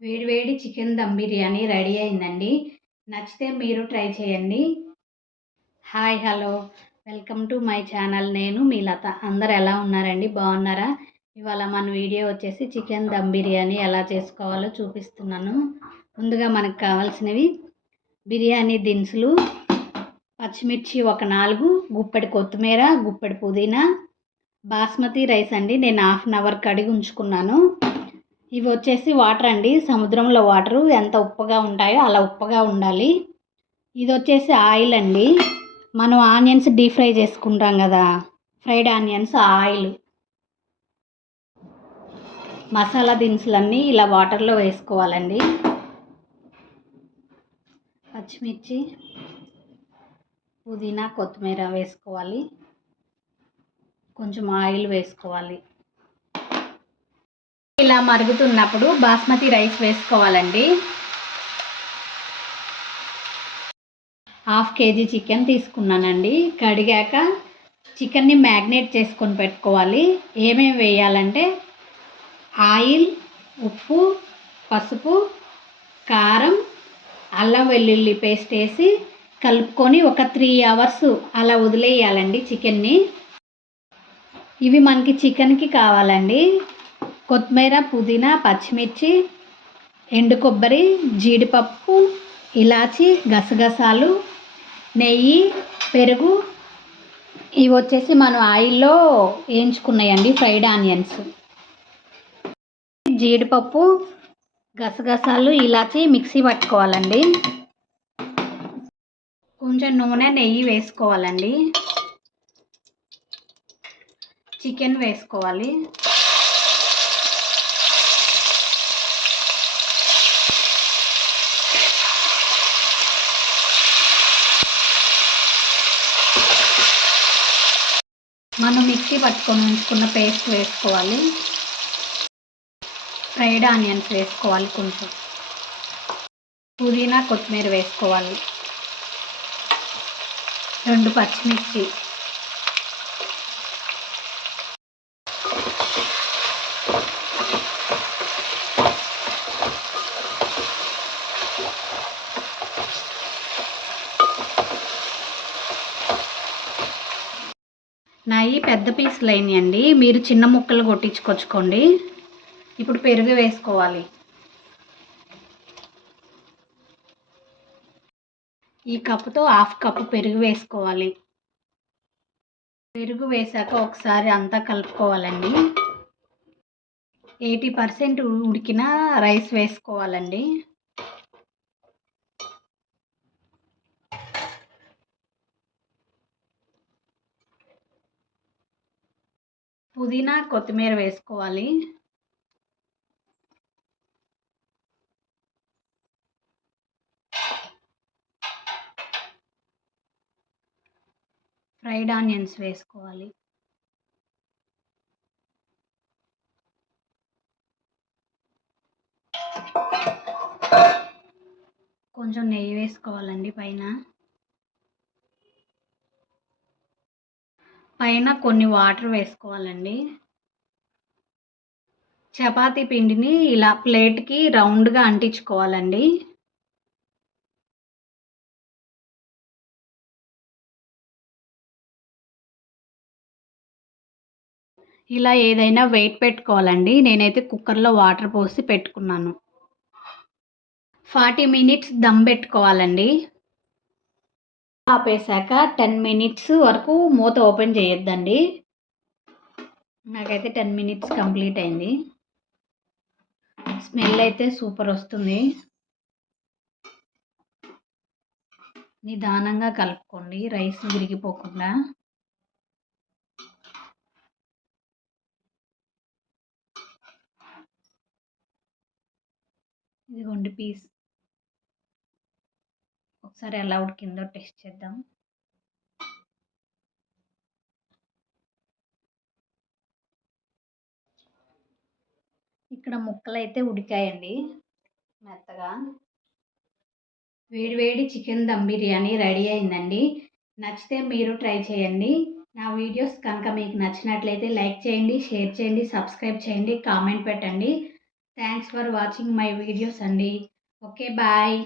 వేడివేడి chicken dum biryani ready అయిందండి. నచ్చితే మీరు ట్రై చేయండి. Hi hello welcome to my channel. నేను మీ లత. అందరు ఎలా ఉన్నారండి? బాగున్నారా? ఇవాళ మన వీడియో వచ్చేసి చికెన్ దమ్ బిర్యానీ ఎలా చేసుకోవాలో చూపిస్తున్నాను. ముందుగా మనకు కావాల్సినవి బిర్యానీ దినుసులు, పచ్చిమిర్చి ఒక 4, గుప్పెడి కొత్తిమీర, గుప్పెడి పుదీనా, బాస్మతి రైస్ అండి. నేను హాఫ్ అన్ అవర్ కడిగి ఉంచుకున్నాను. ఇవి వచ్చేసి వాటర్ అండి, సముద్రంలో వాటరు ఎంత ఉప్పుగా ఉంటాయో అలా ఉప్పుగా ఉండాలి. ఇది వచ్చేసి ఆయిల్ అండి, మనం ఆనియన్స్ డీప్ ఫ్రై చేసుకుంటాం కదా, ఫ్రైడ్ ఆనియన్స్ ఆయిల్. మసాలా దినుసులన్నీ ఇలా వాటర్లో వేసుకోవాలండి. పచ్చిమిర్చి, పుదీనా, కొత్తిమీర వేసుకోవాలి. కొంచెం ఆయిల్ వేసుకోవాలి. ఇలా మరుగుతున్నప్పుడు బాస్మతి రైస్ వేసుకోవాలండి. 1/2 kg చికెన్ తీసుకున్నానండి. కడిగాక చికెన్ని మ్యాగ్నేట్ చేసుకొని పెట్టుకోవాలి. ఏమేమి వేయాలంటే ఆయిల్, ఉప్పు, పసుపు, కారం, అల్లం వెల్లుల్లి పేస్ట్ వేసి కలుపుకొని ఒక 3 hours అలా వదిలేయాలండి చికెన్ని. ఇవి మనకి చికెన్కి కావాలండి. కొత్తిమీర, పుదీనా, పచ్చిమిర్చి, ఎండు కొబ్బరి, జీడిపప్పు, ఇలాచి, గసగసాలు, నెయ్యి, పెరుగు. ఇవి వచ్చేసి మనం ఆయిల్లో వేయించుకున్నాయండి ఫ్రైడ్ ఆనియన్స్. జీడిపప్పు, గసగసాలు, ఇలాచి మిక్సీ పట్టుకోవాలండి. కొంచెం నూనె, నెయ్యి వేసుకోవాలండి. చికెన్ వేసుకోవాలి. మనం మిక్సీ పట్టుకొని ఉంచుకున్న పేస్ట్ వేసుకోవాలి. ఫ్రైడ్ ఆనియన్స్ వేసుకోవాలి. కొంచెం పుదీనా, కొత్తిమీర వేసుకోవాలి. 2 పచ్చిమిర్చి, నాయి పెద్ద పీసులు అయినాయండి, మీరు చిన్న ముక్కలు కొట్టించుకొచ్చుకోండి. ఇప్పుడు పెరుగు వేసుకోవాలి. ఈ కప్పుతో 1/2 కప్పు పెరుగు వేసుకోవాలి. పెరుగు వేసాక ఒకసారి అంతా కలుపుకోవాలండి. 80% ఉడికిన రైస్ వేసుకోవాలండి. పుదీనా, కొత్తిమీర వేసుకోవాలి. ఫ్రైడ్ ఆనియన్స్ వేసుకోవాలి. కొంచెం నెయ్యి వేసుకోవాలండి పైన కొన్ని వాటర్ వేసుకోవాలండి. చపాతీ పిండిని ఇలా ప్లేట్కి రౌండ్గా అంటించుకోవాలండి. ఇలా ఏదైనా వెయిట్ పెట్టుకోవాలండి. నేనైతే కుక్కర్లో వాటర్ పోసి పెట్టుకున్నాను. 40 minutes దమ్ పెట్టుకోవాలండి. ఆపేసాక 10 minutes వరకు మూత ఓపెన్ చేయొద్దండి. నాకైతే 10 minutes కంప్లీట్ అయింది. స్మెల్ అయితే సూపర్ వస్తుంది. నిదానంగా కలుపుకోండి, రైస్ విరిగిపోకుండా. ఇదిగోండి పీస్. ఒకసారి ఎలా ఉడికిందో టెస్ట్ చేద్దాం. ఇక్కడ ముక్కలు అయితే ఉడికాయండి మెత్తగా. వేడివేడి చికెన్ దమ్ బిర్యానీ రెడీ అయిందండి. నచ్చితే మీరు ట్రై చేయండి. నా వీడియోస్ కనుక మీకు నచ్చినట్లయితే లైక్ చేయండి, షేర్ చేయండి, సబ్స్క్రైబ్ చేయండి, కామెంట్ పెట్టండి. Thanks for watching my videos అండి. Okay bye.